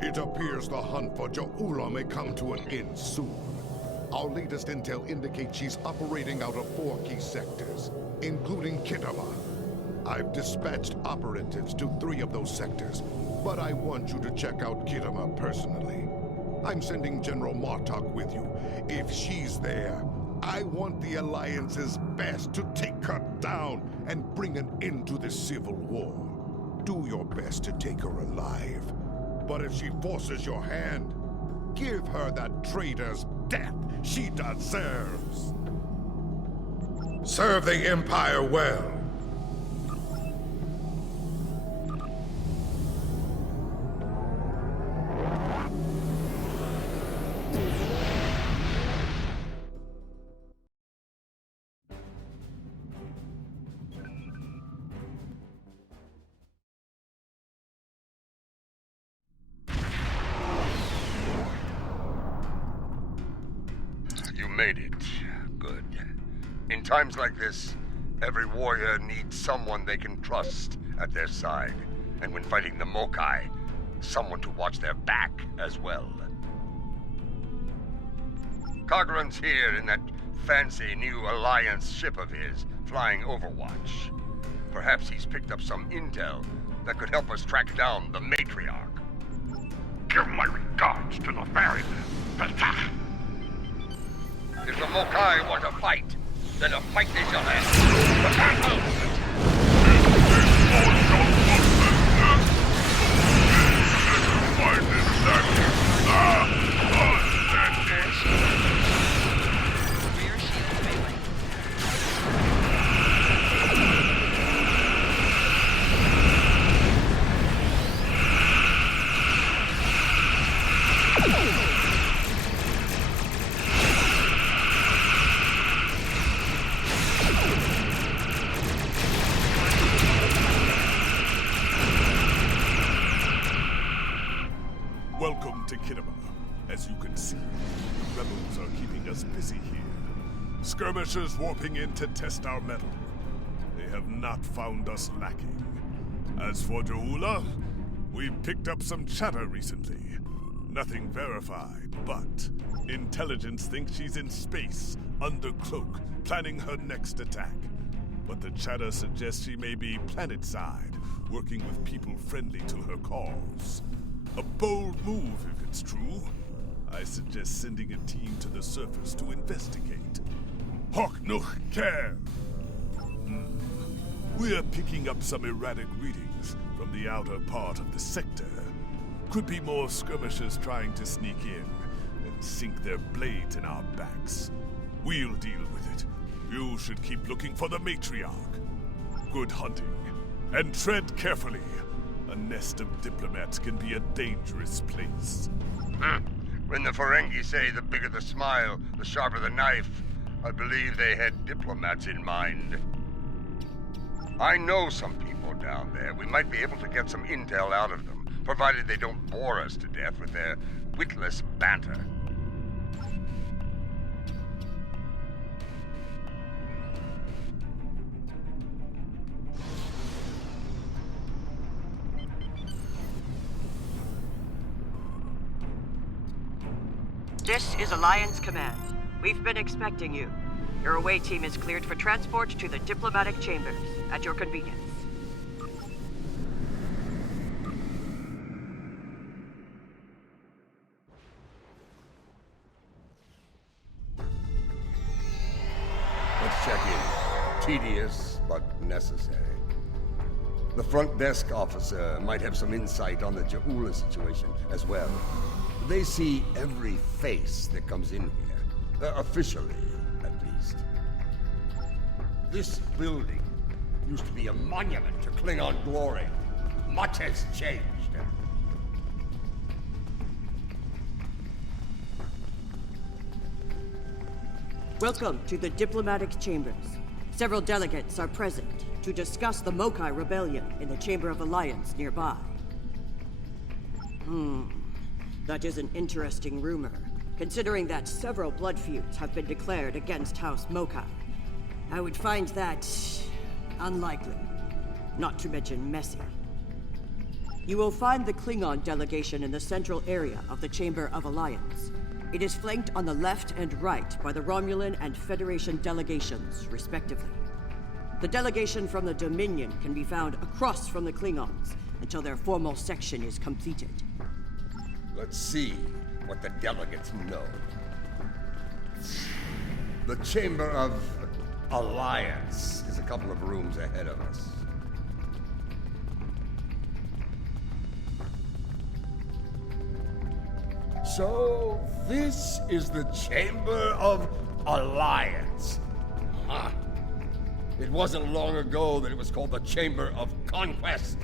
It appears the hunt for Ja'ula may come to an end soon. Our latest intel indicates she's operating out of 4 key sectors, including Khitomer. I've dispatched operatives to 3 of those sectors, but I want you to check out Khitomer personally. I'm sending General Martok with you. If she's there, I want the Alliance's best to take her down and bring an end to this civil war. Do your best to take her alive. But if she forces your hand, give her that traitor's death she deserves. Serve the Empire well. You made it. Good. In times like this, every warrior needs someone they can trust at their side. And when fighting the Mokai, someone to watch their back as well. Cogran's here in that fancy new Alliance ship of his, flying Overwatch. Perhaps he's picked up some intel that could help us track down the Matriarch. Give my regards to the ferryman, Petach. If the Mokai want to fight, then a fight they shall have. Welcome to Khitomer. As you can see, the rebels are keeping us busy here. Skirmishers warping in to test our mettle. They have not found us lacking. As for Ja'ula, we've picked up some chatter recently. Nothing verified, but intelligence thinks she's in space, under cloak, planning her next attack. But the chatter suggests she may be planetside, working with people friendly to her cause. A bold move, if it's true. I suggest sending a team to the surface to investigate. Hawk Nuch Care! We are picking up some erratic readings from the outer part of the sector. Could be more skirmishers trying to sneak in and sink their blades in our backs. We'll deal with it. You should keep looking for the Matriarch. Good hunting, and tread carefully. A nest of diplomats can be a dangerous place. When the Ferengi say the bigger the smile, the sharper the knife, I believe they had diplomats in mind. I know some people down there. We might be able to get some intel out of them, provided they don't bore us to death with their witless banter. This is Alliance Command. We've been expecting you. Your away team is cleared for transport to the diplomatic chambers, at your convenience. Let's check in. Tedious, but necessary. The front desk officer might have some insight on the Ja'ula situation as well. They see every face that comes in here. Officially, at least. This building used to be a monument to Klingon glory. Much has changed. Welcome to the diplomatic chambers. Several delegates are present to discuss the Mokai rebellion in the Chamber of Alliance nearby. That is an interesting rumor, considering that several blood feuds have been declared against House Mokai. I would find that unlikely, not to mention messy. You will find the Klingon delegation in the central area of the Chamber of Alliance. It is flanked on the left and right by the Romulan and Federation delegations, respectively. The delegation from the Dominion can be found across from the Klingons until their formal section is completed. Let's see what the delegates know. The Chamber of Alliance is a couple of rooms ahead of us. So, this is the Chamber of Alliance. Huh. It wasn't long ago that it was called the Chamber of Conquest.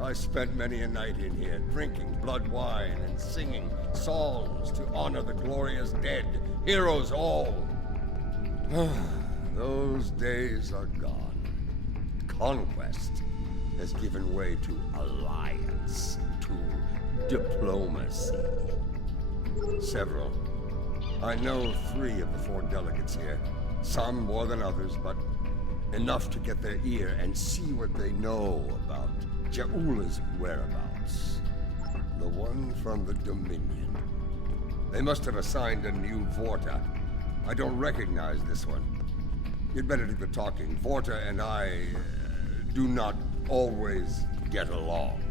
I spent many a night in here, drinking blood wine and singing songs to honor the glorious dead, heroes all. Those days are gone. Conquest has given way to alliance, to diplomacy. Several. I know 3 of the 4 delegates here. Some more than others, but enough to get their ear and see what they know about Ja'ula's whereabouts. The one from the Dominion. They must have assigned a new Vorta. I don't recognize this one. You'd better do the talking. Vorta and I do not always get along.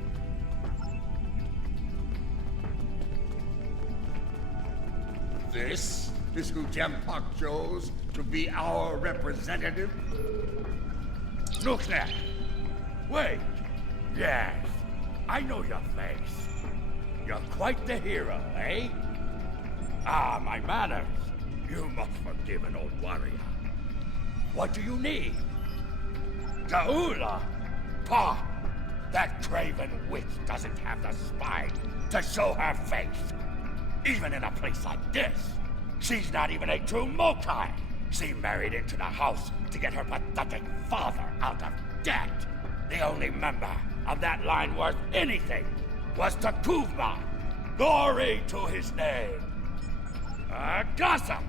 This is who Jempak chose to be our representative? Look there! Wait! Yes, I know your face. You're quite the hero, eh? Ah, my manners. You must forgive an old warrior. What do you need? Ja'ula? Pah! That craven witch doesn't have the spine to show her face. Even in a place like this, she's not even a true Mokai. She married into the house to get her pathetic father out of debt. The only member of that line worth anything was Takuvma. Glory to his name. Gossip!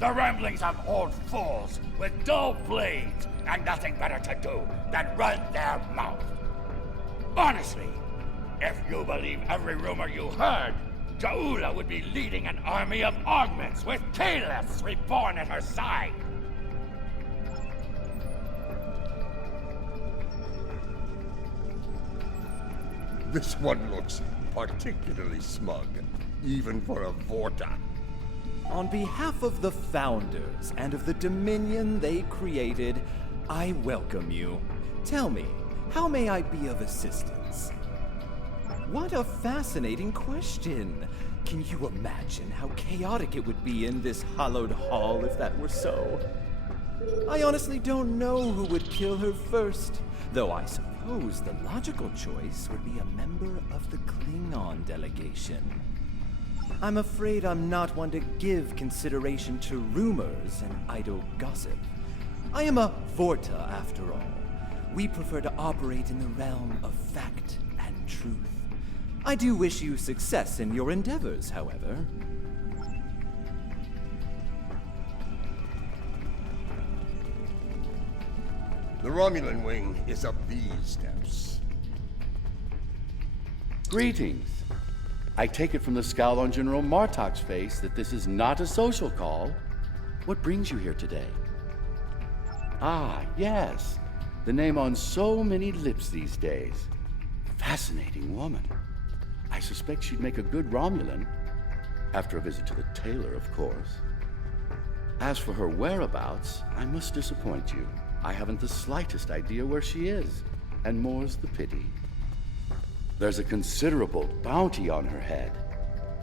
The ramblings of old fools with dull blades and nothing better to do than run their mouth. Honestly, if you believe every rumor you heard, Ja'ula would be leading an army of augments with Kalis reborn at her side. This one looks particularly smug, even for a Vorta. On behalf of the Founders and of the Dominion they created, I welcome you. Tell me, how may I be of assistance? What a fascinating question. Can you imagine how chaotic it would be in this hallowed hall if that were so? I honestly don't know who would kill her first, though I suppose the logical choice would be a member of the Klingon delegation. I'm afraid I'm not one to give consideration to rumors and idle gossip. I am a Vorta, after all. We prefer to operate in the realm of fact and truth. I do wish you success in your endeavors, however. The Romulan wing is up these steps. Greetings. I take it from the scowl on General Martok's face that this is not a social call. What brings you here today? Ah, yes. The name on so many lips these days. Fascinating woman. I suspect she'd make a good Romulan. After a visit to the tailor, of course. As for her whereabouts, I must disappoint you. I haven't the slightest idea where she is, and more's the pity. There's a considerable bounty on her head.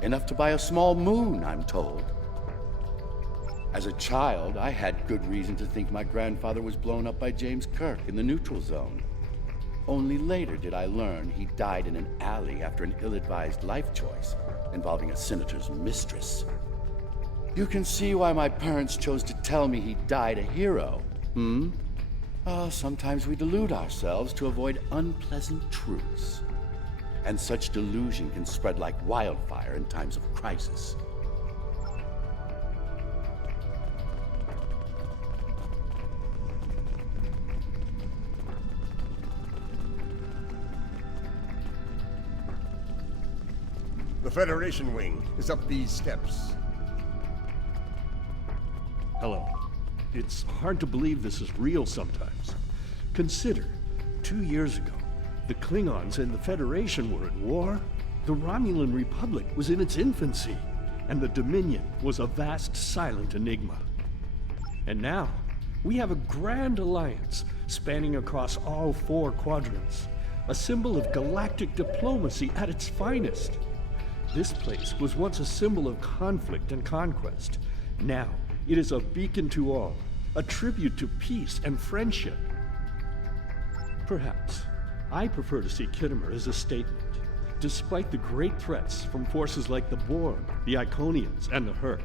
Enough to buy a small moon, I'm told. As a child, I had good reason to think my grandfather was blown up by James Kirk in the neutral zone. Only later did I learn he died in an alley after an ill-advised life choice involving a senator's mistress. You can see why my parents chose to tell me he died a hero, sometimes we delude ourselves to avoid unpleasant truths. And such delusion can spread like wildfire in times of crisis. The Federation wing is up these steps. Hello. It's hard to believe this is real sometimes. Consider, 2 years ago, the Klingons and the Federation were at war. The Romulan Republic was in its infancy, and the Dominion was a vast, silent enigma. And now, we have a grand alliance spanning across all 4 quadrants, a symbol of galactic diplomacy at its finest. This place was once a symbol of conflict and conquest. Now, it is a beacon to all, a tribute to peace and friendship. Perhaps, I prefer to see Khitomer as a statement. Despite the great threats from forces like the Borg, the Iconians, and the Herc,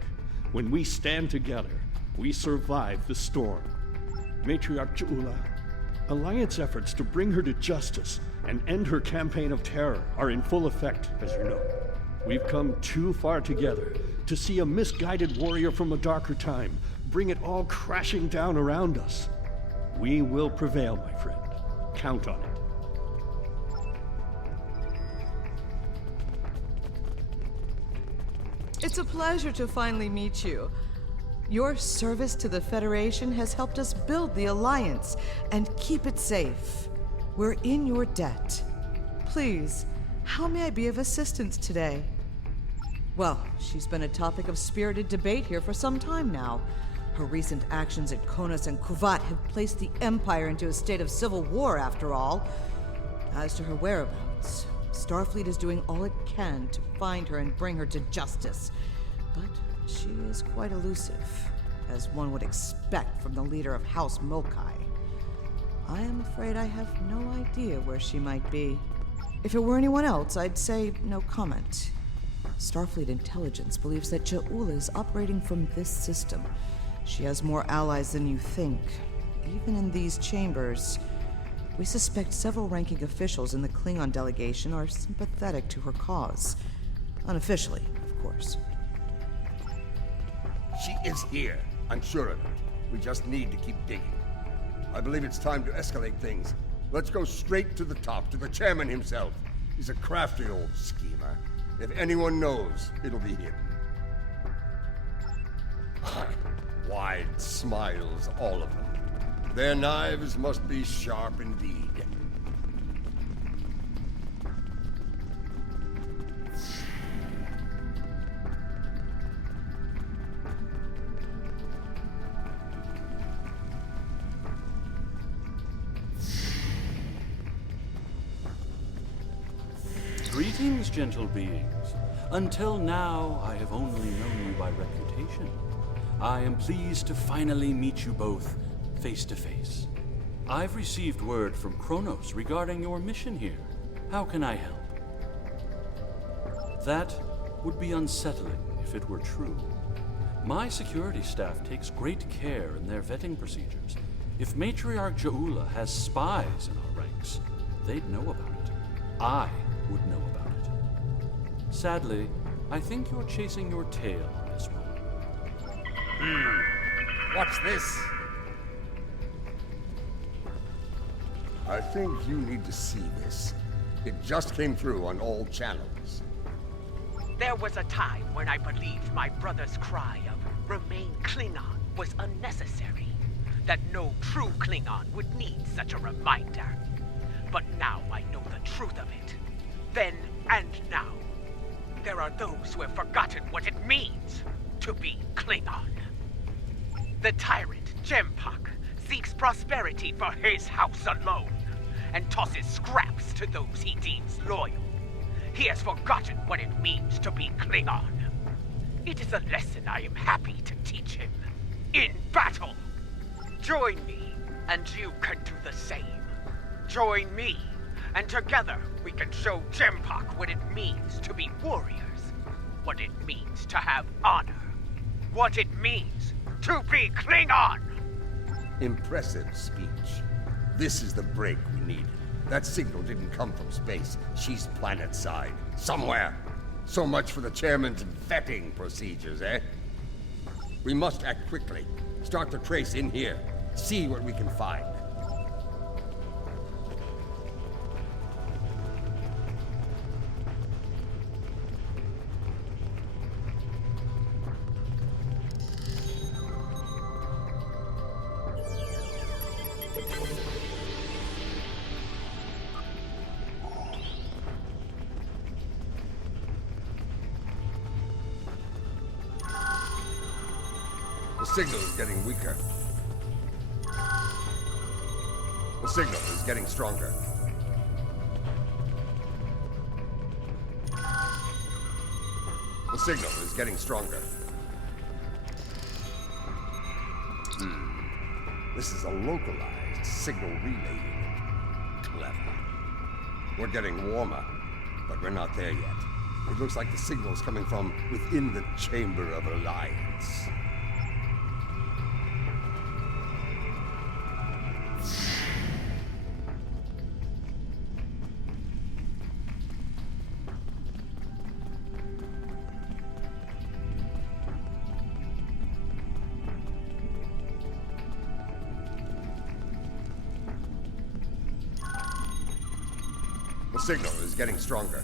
when we stand together, we survive the storm. Matriarch Ja'ula, Alliance efforts to bring her to justice and end her campaign of terror are in full effect, as you know. We've come too far together to see a misguided warrior from a darker time bring it all crashing down around us. We will prevail, my friend. Count on it. It's a pleasure to finally meet you. Your service to the Federation has helped us build the Alliance and keep it safe. We're in your debt. Please, how may I be of assistance today? Well, she's been a topic of spirited debate here for some time now. Her recent actions at Konos and Kuvat have placed the Empire into a state of civil war, after all. As to her whereabouts, Starfleet is doing all it can to find her and bring her to justice. But she is quite elusive, as one would expect from the leader of House Mokai. I am afraid I have no idea where she might be. If it were anyone else, I'd say no comment. Starfleet intelligence believes that Ja'ula is operating from this system. She has more allies than you think, even in these chambers. We suspect several ranking officials in the Klingon delegation are sympathetic to her cause. Unofficially, of course. She is here, I'm sure of it. We just need to keep digging. I believe it's time to escalate things. Let's go straight to the top, to the chairman himself. He's a crafty old schemer. If anyone knows, it'll be him. Wide smiles, all of them. Their knives must be sharp indeed. Greetings, gentle beings. Until now, I have only known you by reputation. I am pleased to finally meet you both face to face. I've received word from Kronos regarding your mission here. How can I help? That would be unsettling if it were true. My security staff takes great care in their vetting procedures. If Matriarch Ja'ula has spies in our ranks, they'd know about it. I would know about it. Sadly, I think you're chasing your tail on this one. What's this? I think you need to see this. It just came through on all channels. There was a time when I believed my brother's cry of "Remain Klingon" was unnecessary. That no true Klingon would need such a reminder. But now I know the truth of it. Then and now. There are those who have forgotten what it means to be Klingon. The Tyrant Gem seeks prosperity for his house alone, and tosses scraps to those he deems loyal. He has forgotten what it means to be Klingon. It is a lesson I am happy to teach him. In battle! Join me, and you can do the same. Join me, and together we can show Gempak what it means to be warriors. What it means to have honor. What it means to be Klingon! Impressive speech. This is the break we needed. That signal didn't come from space. She's planet-side. Somewhere. So much for the chairman's vetting procedures, eh? We must act quickly. Start the trace in here. See what we can find. signal is getting weaker. The signal is getting stronger. The signal is getting stronger. This is a localized signal relay unit. Clever. We're getting warmer, but we're not there yet. It looks like the signal's coming from within the Chamber of Alliance. The signal is getting stronger.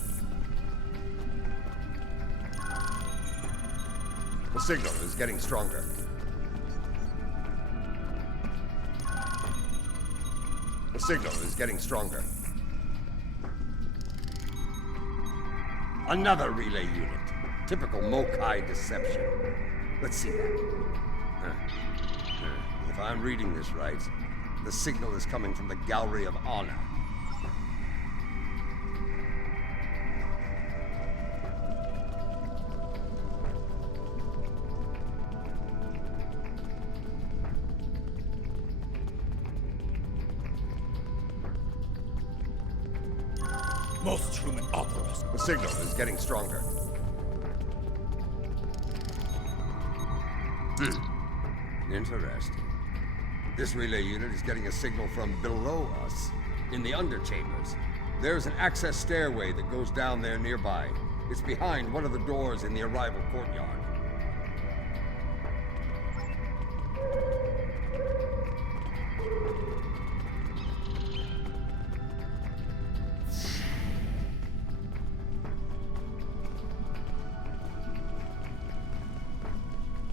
The signal is getting stronger. The signal is getting stronger. Another relay unit. Typical Mokai deception. Let's see that. If I'm reading this right, the signal is coming from the Gallery of Honor. Most human operas. The signal is getting stronger. Interesting. This relay unit is getting a signal from below us, in the underchambers. There's an access stairway that goes down there nearby. It's behind one of the doors in the arrival courtyard.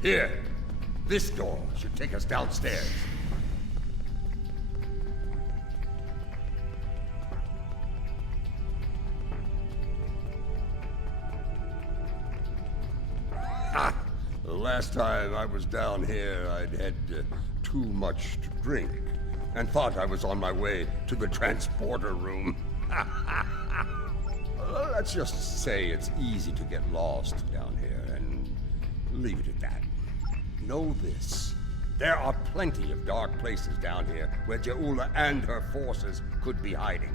Here, this door should take us downstairs. The last time I was down here, I'd had too much to drink and thought I was on my way to the transporter room. Let's just say it's easy to get lost down here and leave it at that. Know this. There are plenty of dark places down here where Jaula and her forces could be hiding.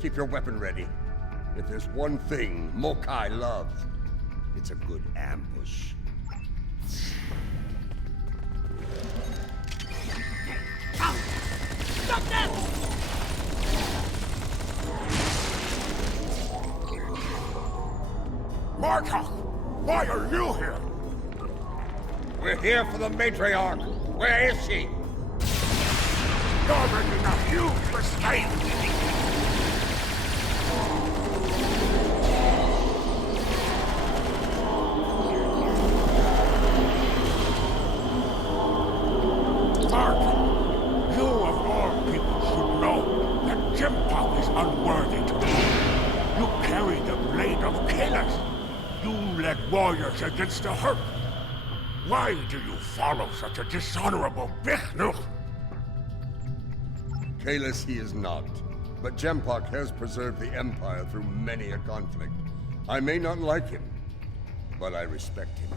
Keep your weapon ready. If there's one thing Mokai loves, it's a good ambush. Stop them! Martok! Why are you here? We're here for the matriarch. Where is she? You're making a huge mistake! Mark, you of all people should know that Jimpak is unworthy to you. You carry the blade of killers. You led warriors against the hurt. Why do you follow such a dishonorable Bichnuk? Kalis he is not, but Jempak has preserved the Empire through many a conflict. I may not like him, but I respect him.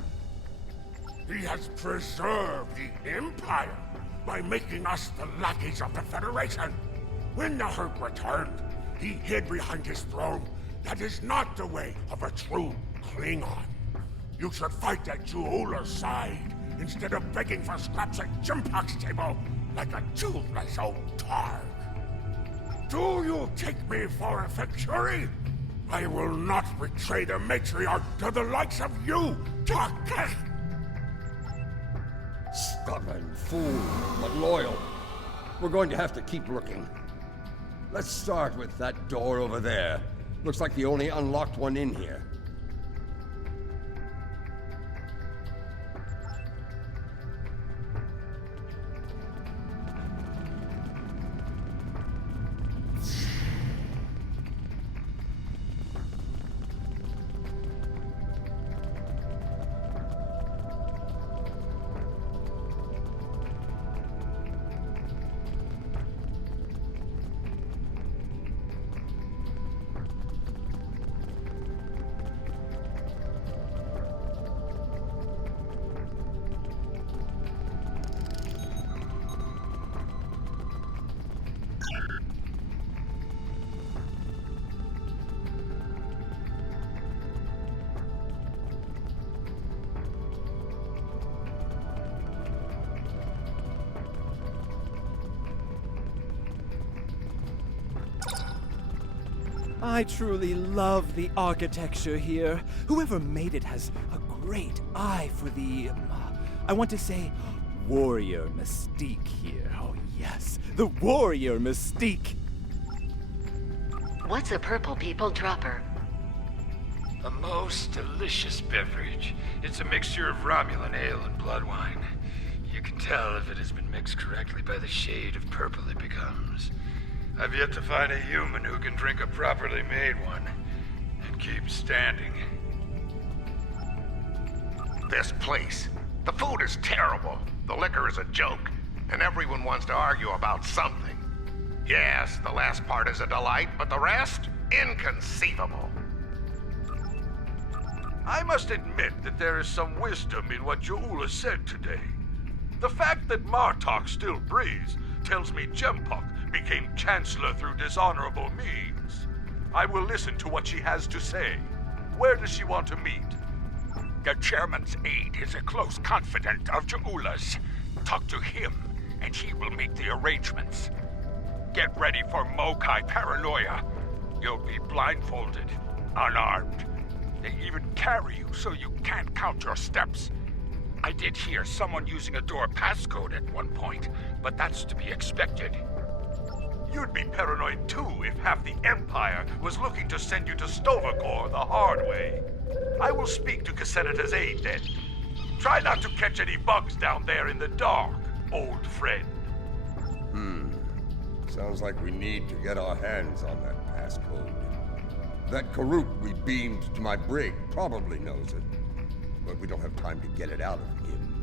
He has preserved the Empire by making us the lackeys of the Federation. When the Herc returned, he hid behind his throne. That is not the way of a true Klingon. You should fight at Juula's side, instead of begging for scraps at Jimpak's table, like a toothless old targ. Do you take me for a Factory? I will not betray the matriarch to the likes of you, Tarketh! Stubborn fool, but loyal. We're going to have to keep looking. Let's start with that door over there. Looks like the only unlocked one in here. I truly love the architecture here. Whoever made it has a great eye for the, I want to say, warrior mystique here. Oh yes, the warrior mystique. What's a purple people dropper? A most delicious beverage. It's a mixture of Romulan ale and blood wine. You can tell if it has been mixed correctly by the shade of purple it becomes. I've yet to find a human who can drink a properly made one and keep standing. This place. The food is terrible. The liquor is a joke. And everyone wants to argue about something. Yes, the last part is a delight, but the rest? Inconceivable. I must admit that there is some wisdom in what Jaula said today. The fact that Martok still breathes tells me Jempok became Chancellor through dishonorable means. I will listen to what she has to say. Where does she want to meet? The Chairman's aide is a close confidant of Jaula's. Talk to him, and he will make the arrangements. Get ready for Mokai paranoia. You'll be blindfolded, unarmed. They even carry you so you can't count your steps. I did hear someone using a door passcode at one point, but that's to be expected. You'd be paranoid too if half the Empire was looking to send you to Stovacor the hard way. I will speak to Casenata's aide then. Try not to catch any bugs down there in the dark, old friend. Sounds like we need to get our hands on that passcode. That Karuk we beamed to my brig probably knows it, but we don't have time to get it out of him.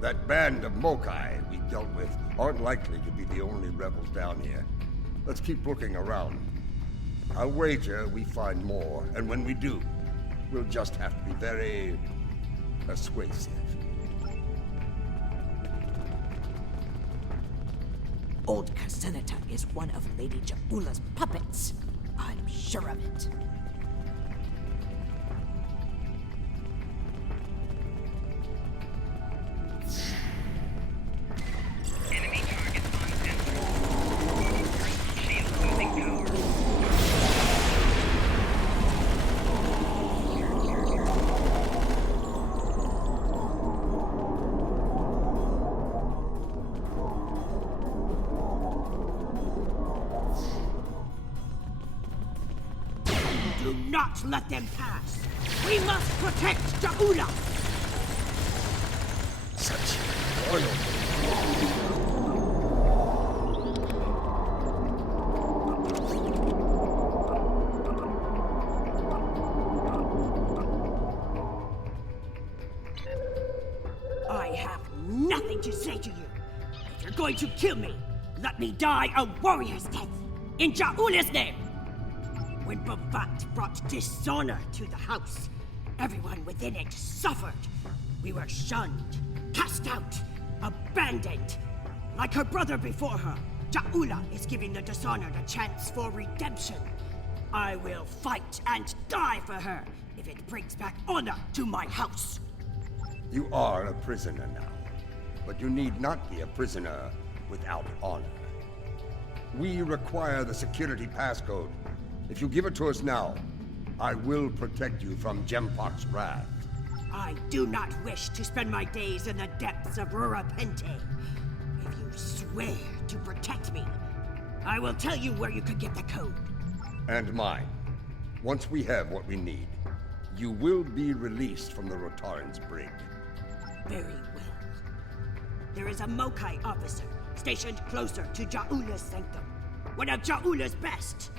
That band of Mokai we dealt with aren't likely to be the only rebels down here. Let's keep looking around. I'll wager we find more, and when we do, we'll just have to be very persuasive. Old Casenata is one of Lady Jaula's puppets. I'm sure of it. Enemy target on sensor. Shield losing power. Do not let them pass. We must protect Jaula. Such loyalty. I have nothing to say to you. If you're going to kill me, let me die a warrior's death. In Jaula's name. When Bavat brought dishonor to the house, everyone within it suffered. We were shunned, cast out, abandoned. Like her brother before her, Jaula is giving the dishonored a chance for redemption. I will fight and die for her if it brings back honor to my house. You are a prisoner now, but you need not be a prisoner without honor. We require the security passcode. If you give it to us now, I will protect you from Jempok's wrath. I do not wish to spend my days in the depths of Rurapente. If you swear to protect me, I will tell you where you could get the code. And mine. Once we have what we need, you will be released from the Rotaran's brig. Very well. There is a Mokai officer stationed closer to Jaula's sanctum. One of Jaula's best.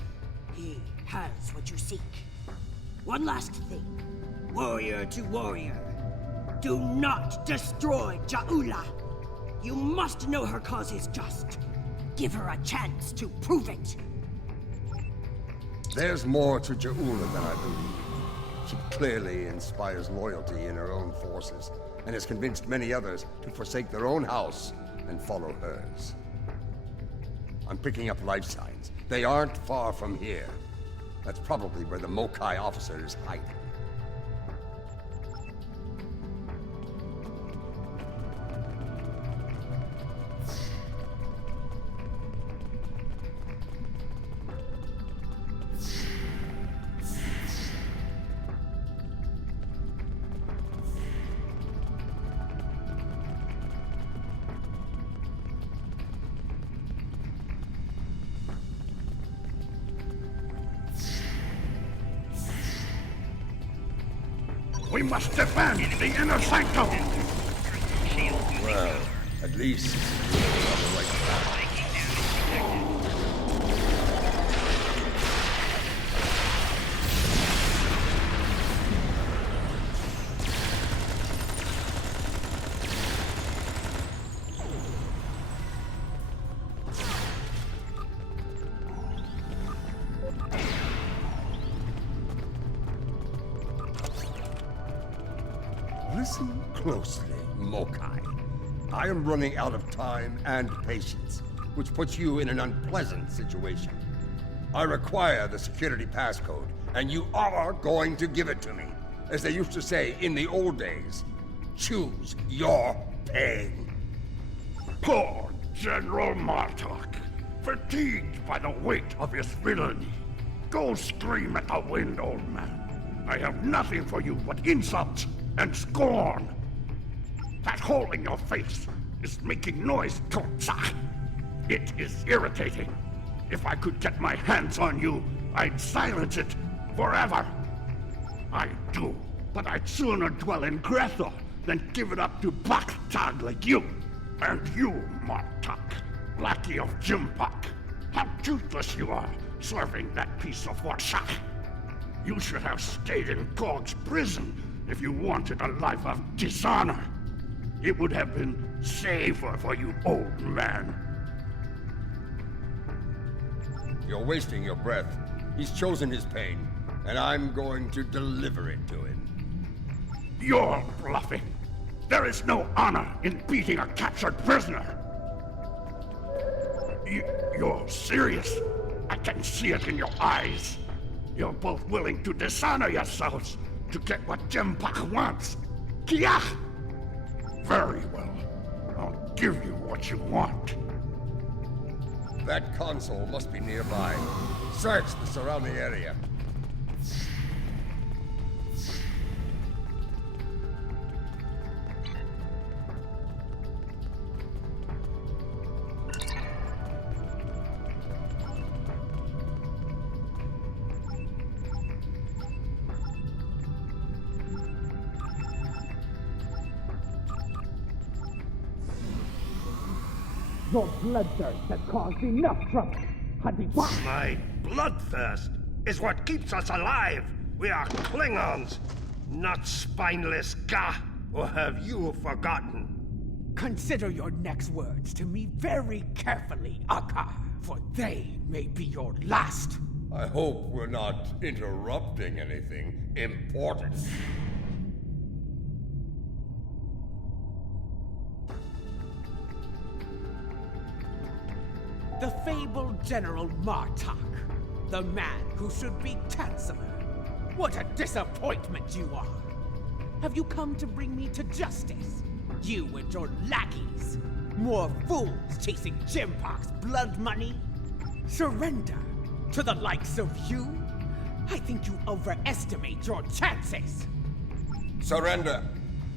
He has what you seek. One last thing. Warrior to warrior. Do not destroy Jaula. You must know her cause is just. Give her a chance to prove it. There's more to Jaula than I believe. She clearly inspires loyalty in her own forces, and has convinced many others to forsake their own house and follow hers. I'm picking up life signs. They aren't far from here. That's probably where the Mokai officer is hiding. We must defend the inner sanctum! Well, at least we're on the right path. Listen closely, Mokai. I am running out of time and patience, which puts you in an unpleasant situation. I require the security passcode, and you are going to give it to me. As they used to say in the old days, choose your pain. Poor General Martok, fatigued by the weight of his villainy. Go scream at the wind, old man. I have nothing for you but insults and scorn. That hole in your face is making noise, Tortsa. It is irritating. If I could get my hands on you, I'd silence it forever. I do, but I'd sooner dwell in Grethel than give it up to Baktag like you. And you, Martok, lackey of Jimpak. How toothless you are, serving that piece of Warshak. You should have stayed in Gog's prison if you wanted a life of dishonor. It would have been safer for you, old man. You're wasting your breath. He's chosen his pain, and I'm going to deliver it to him. You're bluffing. There is no honor in beating a captured prisoner. You're serious. I can see it in your eyes. You're both willing to dishonor yourselves to get what Jimpak wants. Kiach! Very well. I'll give you what you want. That console must be nearby. Search the surrounding area. Your bloodthirst has caused enough trouble. My bloodthirst is what keeps us alive. We are Klingons, not spineless Gah. Or have you forgotten? Consider your next words to me very carefully, Akka, for they may be your last. I hope we're not interrupting anything important. The fabled General Martok, the man who should be Chancellor. What a disappointment you are! Have you come to bring me to justice? You and your lackeys? More fools chasing Jimpak's blood money? Surrender to the likes of you? I think you overestimate your chances! Surrender,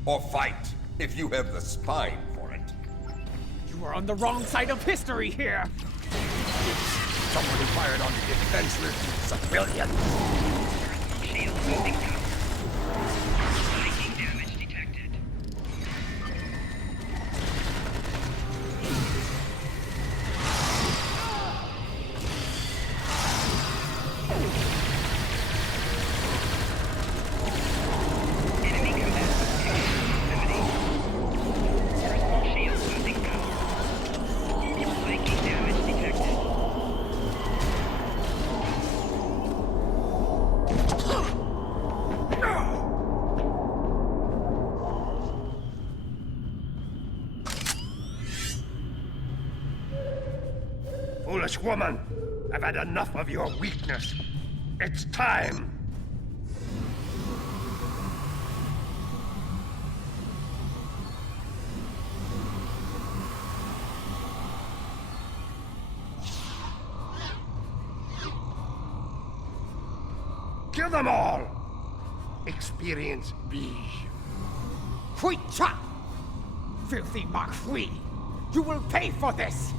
or fight, if you have the spine for it. You are on the wrong side of history here! Someone who fired on the defenseless civilians. Shield moving out. Taking damage detected. Enemy combat proximity. Personal shield losing power. Taking damage detected. Foolish woman, I've had enough of your weakness. It's time. Kill them all! Experience B. Hui Cha! Filthy Marquis! You will pay for this!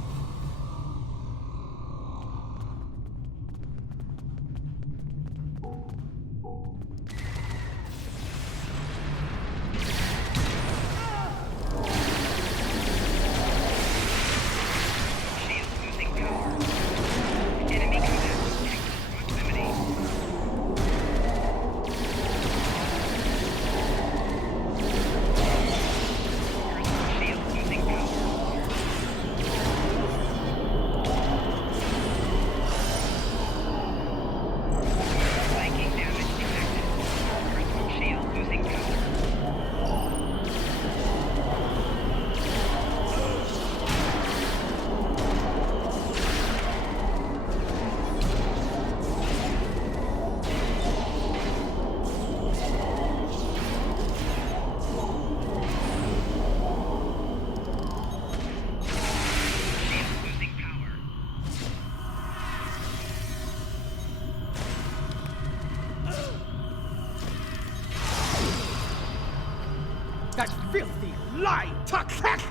That filthy, lying Tuck-Hack!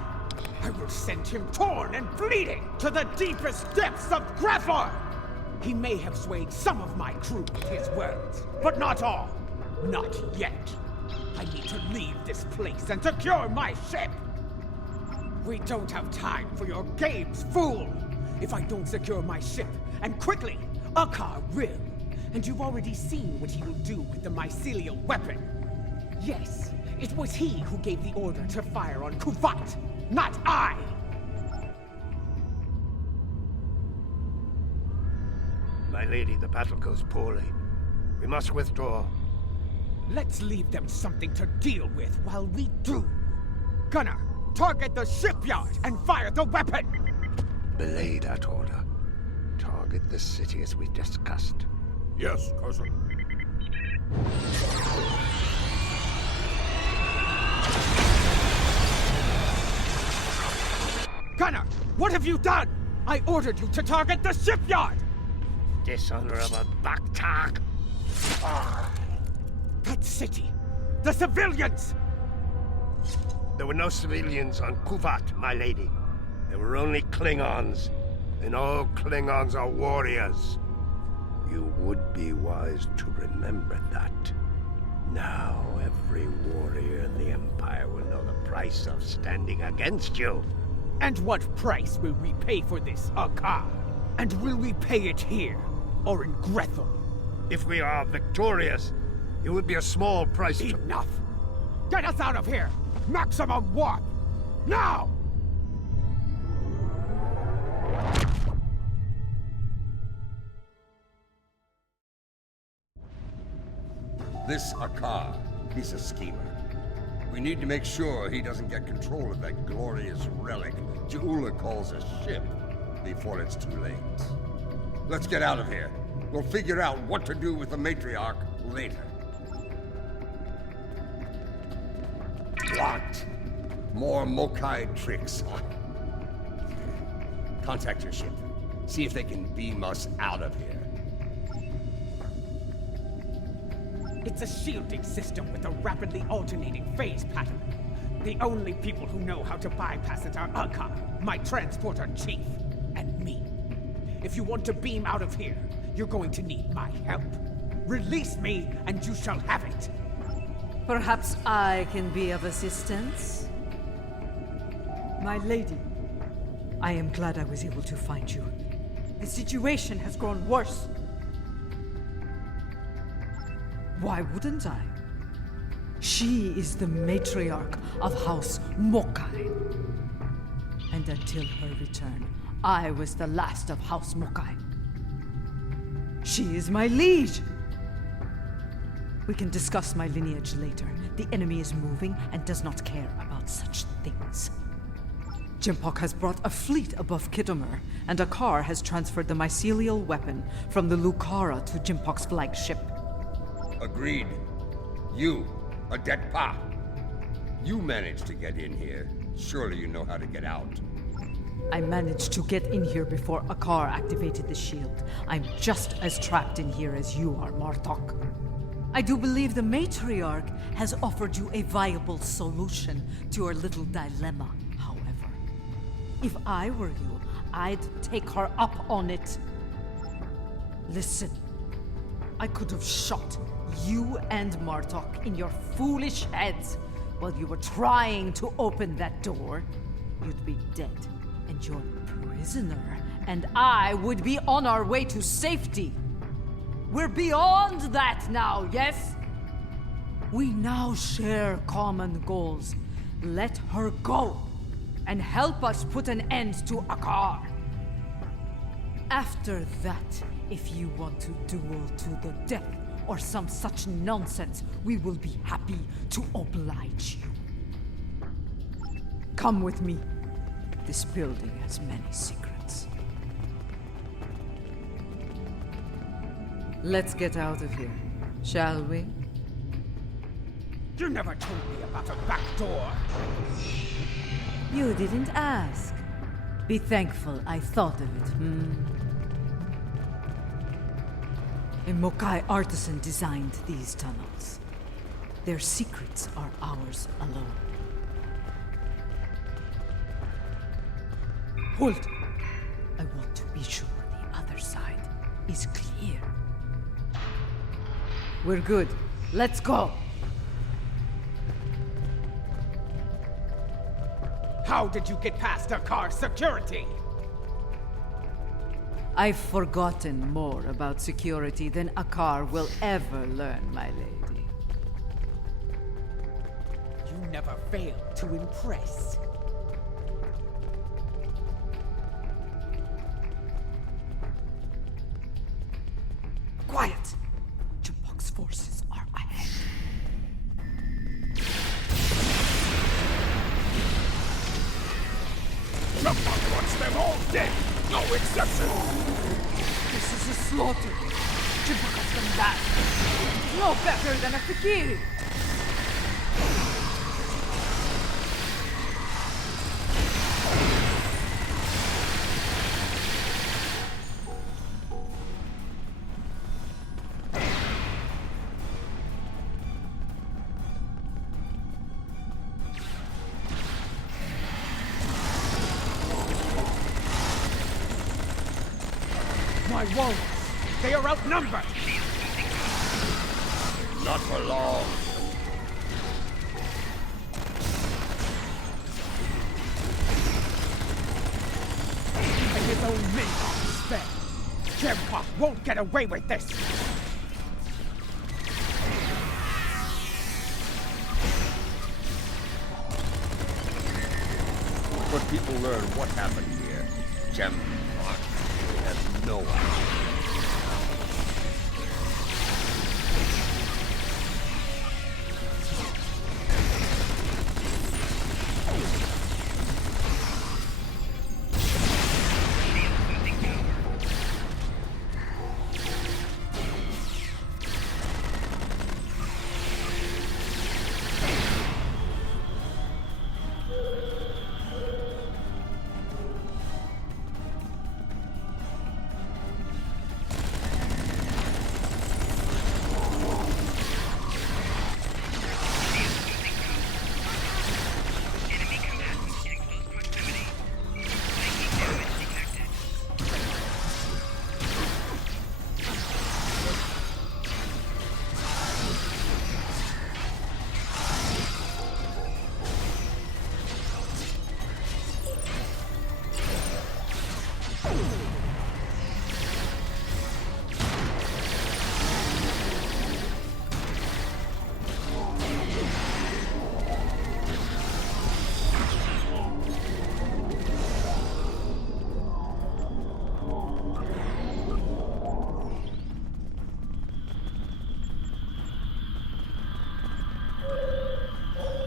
I will send him torn and bleeding to the deepest depths of Grethor! He may have swayed some of my crew with his words, but not all. Not yet. I need to leave this place and secure my ship! We don't have time for your games, fool! If I don't secure my ship, and quickly, Akar will. And you've already seen what he will do with the mycelial weapon. Yes, it was he who gave the order to fire on Kuvat, not I! My lady, the battle goes poorly. We must withdraw. Let's leave them something to deal with while we do. Gunner, target the shipyard and fire the weapon! Belay that order. Target the city as we discussed. Yes, cousin. Gunner, what have you done? I ordered you to target the shipyard! Dishonorable Baktak! That city! The civilians! There were no civilians on Kuvat, my lady. There were only Klingons. And all Klingons are warriors. You would be wise to remember that. Now every warrior in the Empire will know the price of standing against you. And what price will we pay for this, Akar? And will we pay it here, or in Grethor? If we are victorious, it would be a small price to— Enough! Get us out of here! Maximum warp! Now! This Akar, he's a schemer. We need to make sure he doesn't get control of that glorious relic Ja'ula calls a ship before it's too late. Let's get out of here. We'll figure out what to do with the matriarch later. What? More Mokai tricks, huh? Contact your ship. See if they can beam us out of here. It's a shielding system with a rapidly alternating phase pattern. The only people who know how to bypass it are Akar, my transporter chief, and me. If you want to beam out of here, you're going to need my help. Release me, and you shall have it. Perhaps I can be of assistance? My lady, I am glad I was able to find you. The situation has grown worse. Why wouldn't I? She is the matriarch of House Mokai. And until her return, I was the last of House Mokai. She is my liege. We can discuss my lineage later. The enemy is moving and does not care about such things. Jimpok has brought a fleet above Khitomer, and Akar has transferred the mycelial weapon from the Lucara to Jimpok's flagship. Agreed. You, a dead pa. You managed to get in here. Surely you know how to get out. I managed to get in here before Akar activated the shield. I'm just as trapped in here as you are, Martok. I do believe the matriarch has offered you a viable solution to your little dilemma, however. If I were you, I'd take her up on it. Listen, I could have shot you and Martok in your foolish heads while you were trying to open that door. You'd be dead, and your prisoner and I would be on our way to safety. We're beyond that now, yes? We now share common goals. Let her go, and help us put an end to Akar. After that, if you want to duel to the death or some such nonsense, we will be happy to oblige you. Come with me. This building has many secrets. Let's get out of here, shall we? You never told me about a back door. You didn't ask. Be thankful I thought of it, A Mokai artisan designed these tunnels. Their secrets are ours alone. Hold. I want to be sure the other side is clear. We're good. Let's go. How did you get past the car's security? I've forgotten more about security than a car will ever learn, my lady. You never fail to impress. Quiet! Jimpok's forces are ahead. Jimpok wants them all dead! No exception! This is a slaughter. Jimpok has done that. No better than a fakiri. My warriors! They are outnumbered! Not for long. Even his own men are sped. Jimpok won't get away with this! But people learn what happened here. Jimpok has no idea.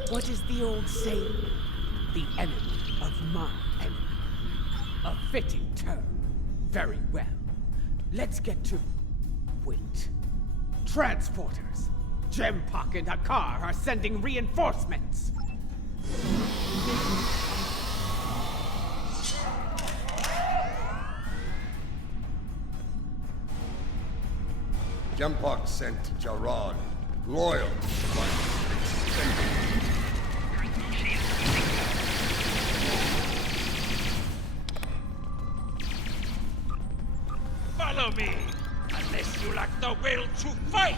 What is the old saying? The enemy of my enemy. A fitting term. Very well. Let's get to... Wait. Transporters! Jimpok and Hakar are sending reinforcements! Jimpok sent Jarod, loyal, but Follow me, unless you lack the will to fight!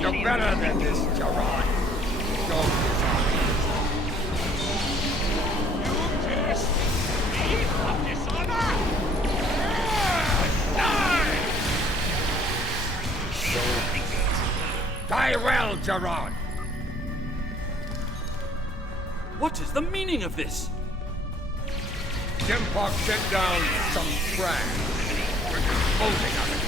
You're better than this, Jarod. Don't dishonor. You dare speak to me of dishonor? Die! So be it. Die well, Jarod. What is the meaning of this? Jimpok sent down some trash. We're disposing of it.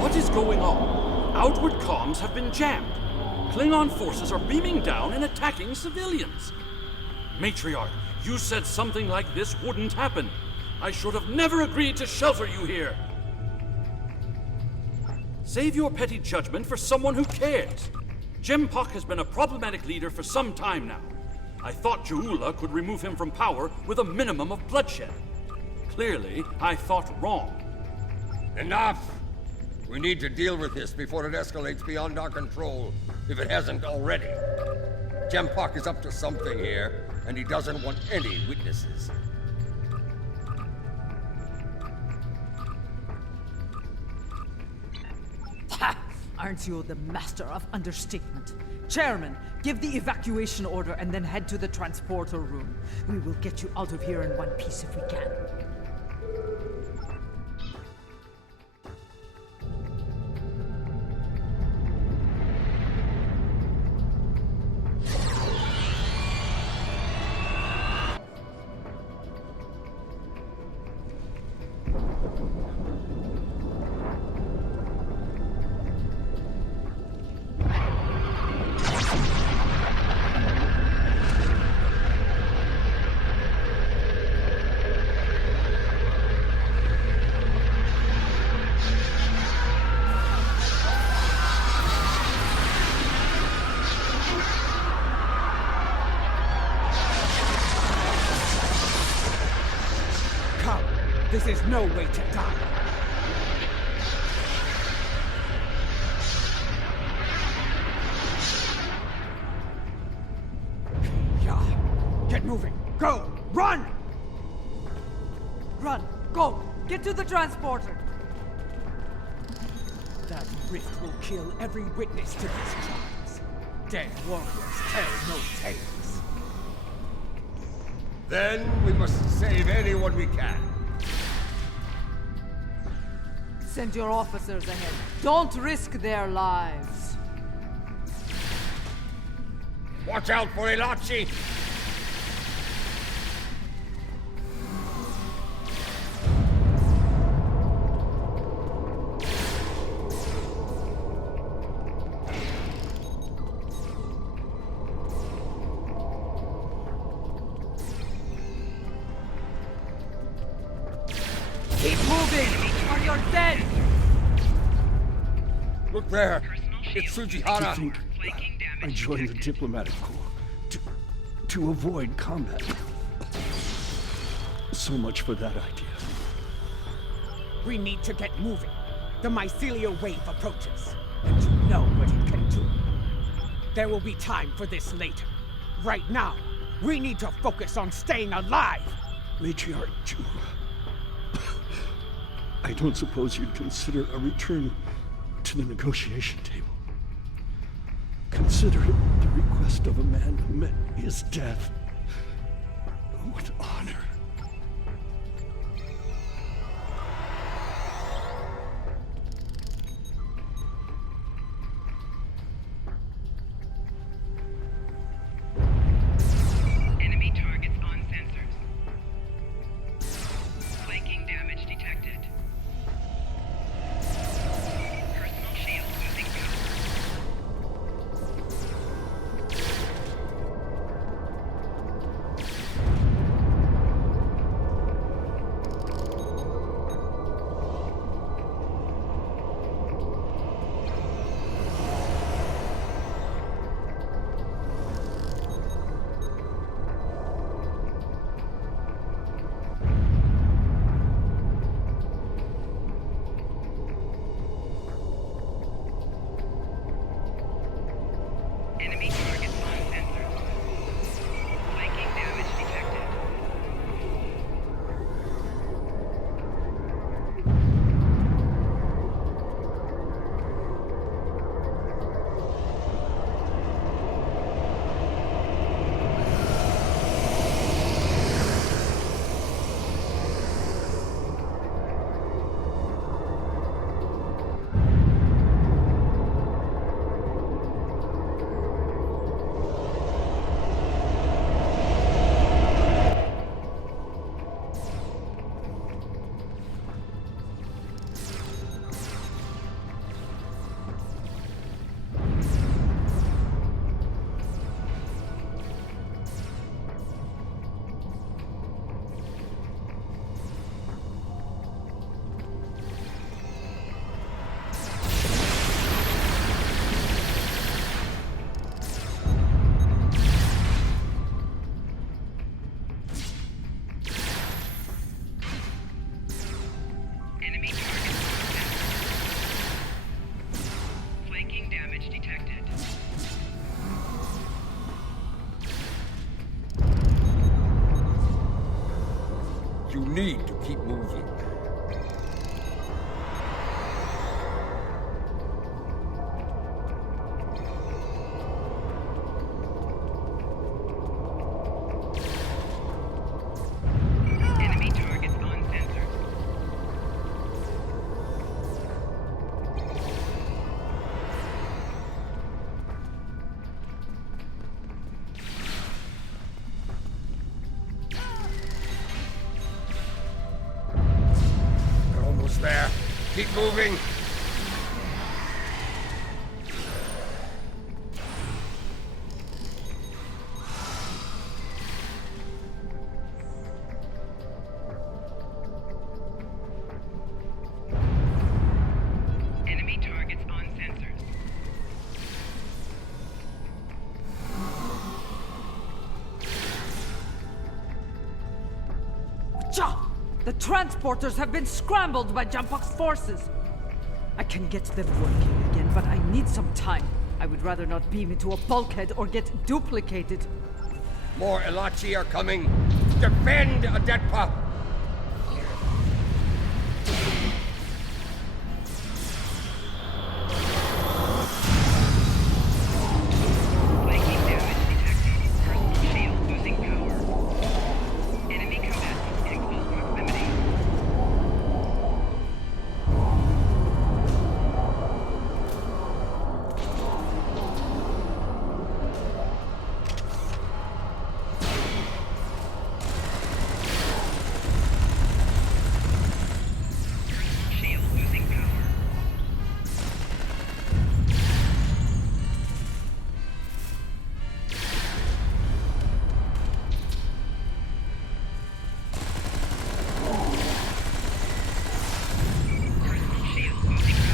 What is going on? Outward comms have been jammed. Klingon forces are beaming down and attacking civilians. Matriarch, You said something like this wouldn't happen. I should have never agreed to shelter you here. Save your petty judgment for someone who cares. Jempok has been a problematic leader for some time now. I thought Jeula could remove him from power with a minimum of bloodshed. Clearly, I thought wrong. Enough! We need to deal with this before it escalates beyond our control, if it hasn't already. Jempok is up to something here, and he doesn't want any witnesses. Ha! Aren't you the master of understatement? Chairman, give the evacuation order and then head to the transporter room. We will get you out of here in one piece if we can. This is no way to die. Yeah. Get moving. Go. Run! Run. Go. Get to the transporter. That rift will kill every witness to these crimes. Dead warriors tell no tales. Then we must save anyone we can. Send your officers ahead. Don't risk their lives. Watch out for Elachi! Keep moving, or you're dead! Look there! It's Sujihara! I think I joined the diplomatic corps to avoid combat. So much for that idea. We need to get moving. The mycelial wave approaches, and you know what it can do. There will be time for this later. Right now, we need to focus on staying alive! Matriarch Jeula, I don't suppose you'd consider a return to the negotiation table. Consider it the request of a man who met his death with honor. Enemy targets on sensors. Flanking damage detected. Personal shield losing power. need to keep moving. Enemy targets on sensors. We're almost there. Keep moving. Enemy targets on sensors. Cha! The transporters have been scrambled by Jampok's forces. I can get them working again, but I need some time. I would rather not beam into a bulkhead or get duplicated. More Elachi are coming. Defend Adetpa! Flanking damage detected. Personal shield losing power. Enemy combatants in close proximity. Personal shield losing power. Personal shield losing power.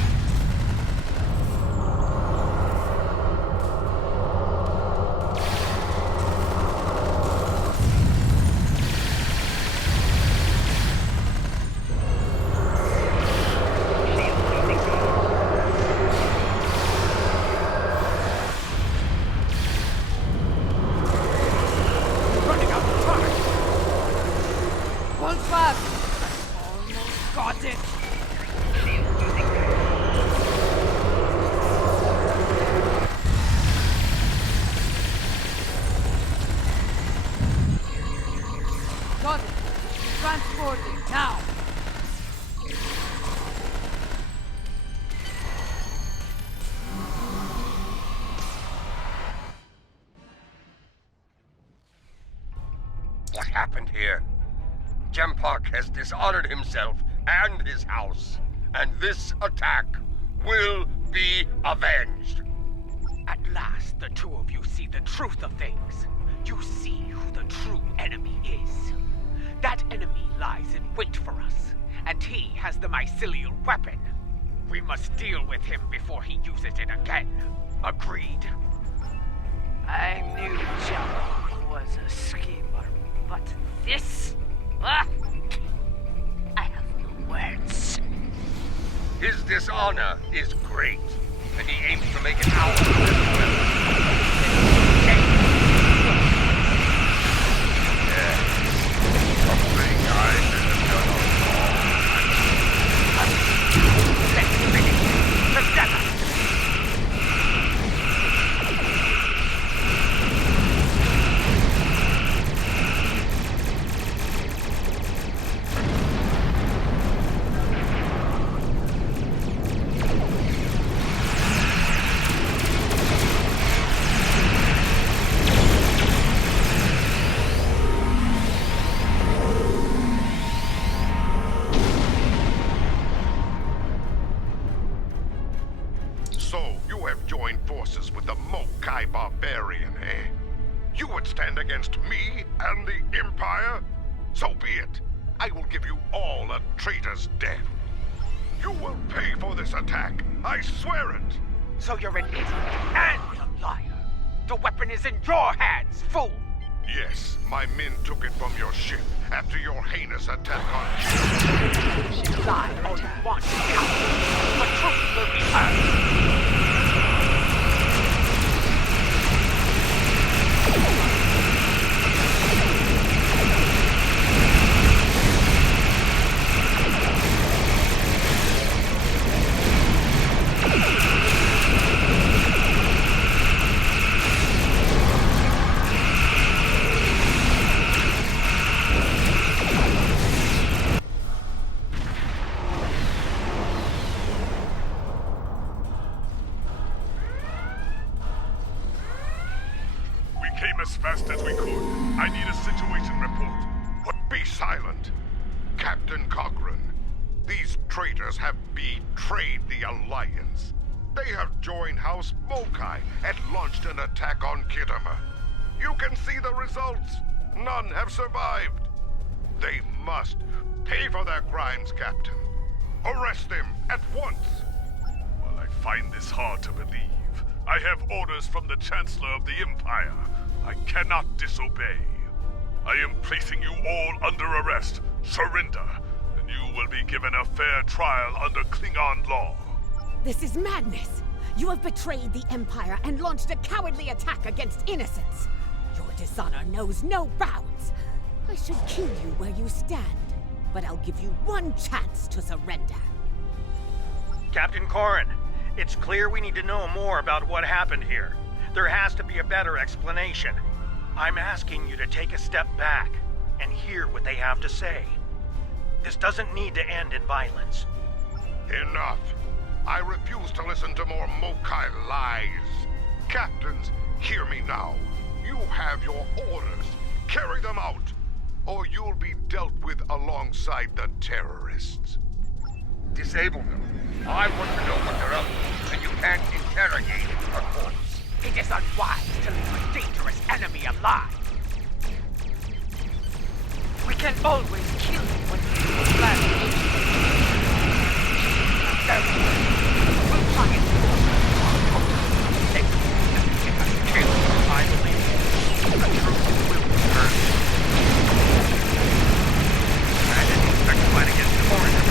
Shield losing power. Running out of time! Hold fast! Almost got it! Shield losing power. Got it! Transporting, now! What happened here? Jampok has dishonored himself and his house, and this attack will be avenged. At last, the two of you see the truth of things. You see who the true enemy is. That enemy lies in wait for us, and he has the mycelial weapon. We must deal with him before he uses it again. Agreed? I knew Jampok was a schemer, but this? Ah! I have no words. His dishonor is great, and he aims to make it ours. Something I should have done. Let's finish together! So, you have joined forces with the Mokai barbarian, eh? You would stand against me and the Empire? So be it. I will give you all a traitor's death. You will pay for this attack. I swear it. So you're an idiot and a liar. The weapon is in your hands, fool! Yes, my men took it from your ship after your heinous attack on you. Lie all you want, coward. The truth will be heard. came as fast as we could. I need a situation report. What? Be silent. Captain Cochrane, these traitors have betrayed the Alliance. They have joined House Mokai and launched an attack on Khitomer. You can see the results. None have survived. They must pay for their crimes, Captain. Arrest them at once. Well, I find this hard to believe. I have orders from the Chancellor of the Empire. I cannot disobey. I am placing you all under arrest. Surrender, and you will be given a fair trial under Klingon law. This is madness. You have betrayed the Empire and launched a cowardly attack against innocents. Your dishonor knows no bounds. I should kill you where you stand, but I'll give you one chance to surrender. Captain Corrin, it's clear we need to know more about what happened here. There has to be a better explanation. I'm asking you to take a step back and hear what they have to say. This doesn't need to end in violence. Enough. I refuse to listen to more Mokai lies. Captains, hear me now. You have your orders. Carry them out, or you'll be dealt with alongside the terrorists. Disable them. I want to know what they're up to, and you can't interrogate a corpse. It is unwise to leave a dangerous enemy alive. We can always kill you when you do a plan. We'll try and force them. They get us killed, I believe. The truth will be heard. I didn't expect to fight against the foreigners.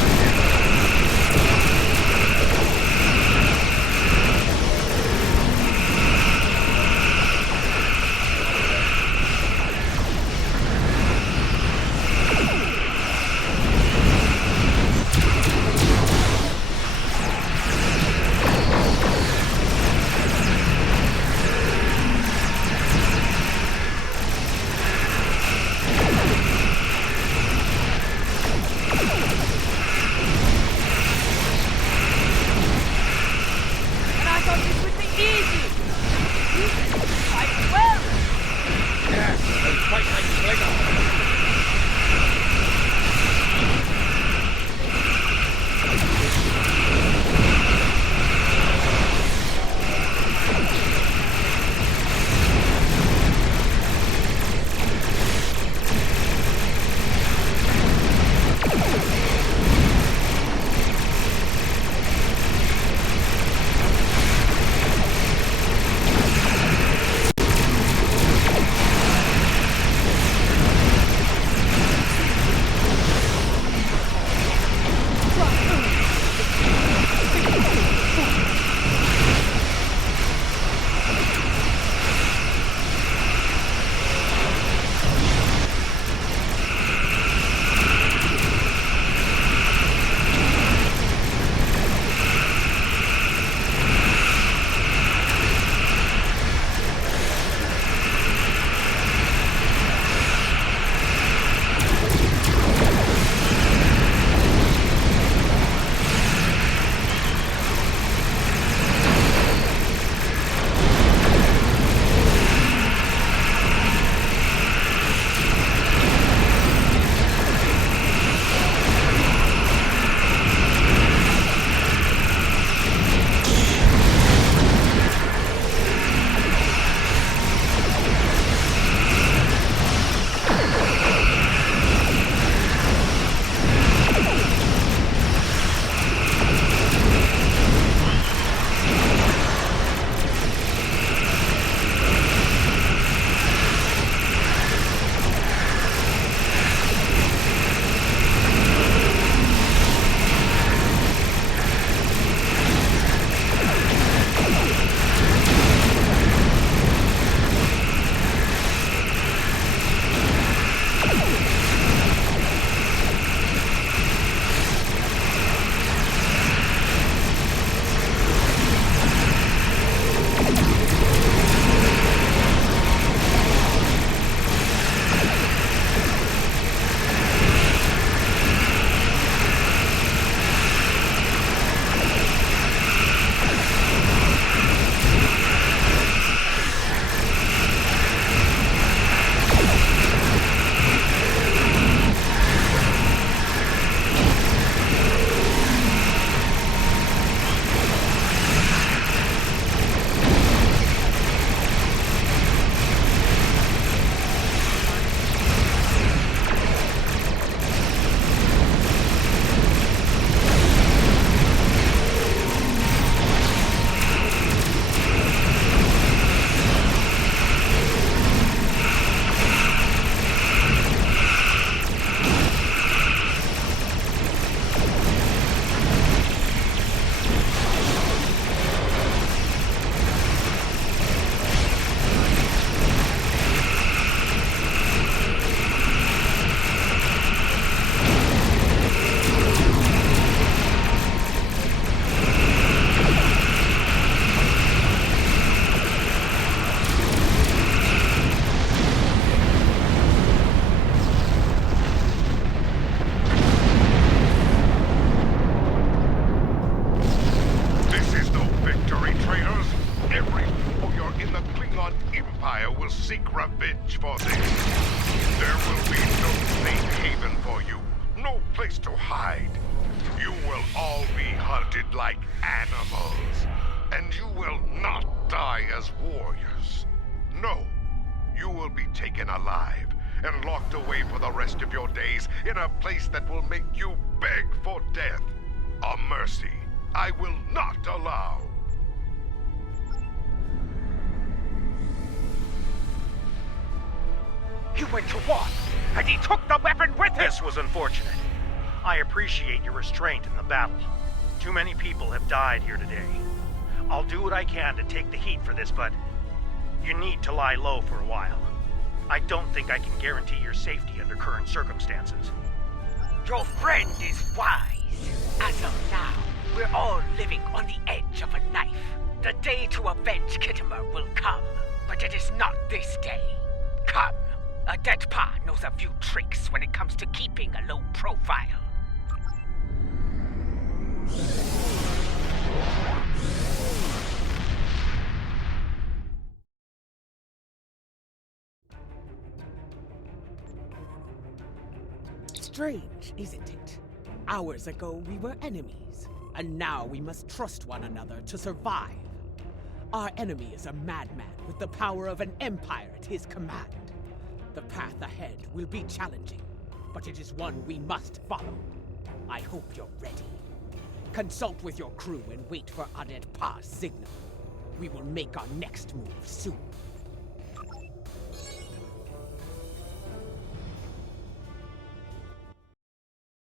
much for this. There will be no safe haven for you. No place to hide. You will all be hunted like animals. And you will not die as warriors. No. You will be taken alive and locked away for the rest of your days in a place that will make you beg for death. A mercy I will not allow. He went to war, and he took the weapon with him! This was unfortunate. I appreciate your restraint in the battle. Too many people have died here today. I'll do what I can to take the heat for this, but you need to lie low for a while. I don't think I can guarantee your safety under current circumstances. Your friend is wise. As of now, we're all living on the edge of a knife. The day to avenge Khitomer will come, but it is not this day. Come. A dead pa knows a few tricks when it comes to keeping a low profile. Strange, isn't it? Hours ago we were enemies, and now we must trust one another to survive. Our enemy is a madman with the power of an empire at his command. The path ahead will be challenging, but it is one we must follow. I hope you're ready. Consult with your crew and wait for Adet Pa's signal. We will make our next move soon.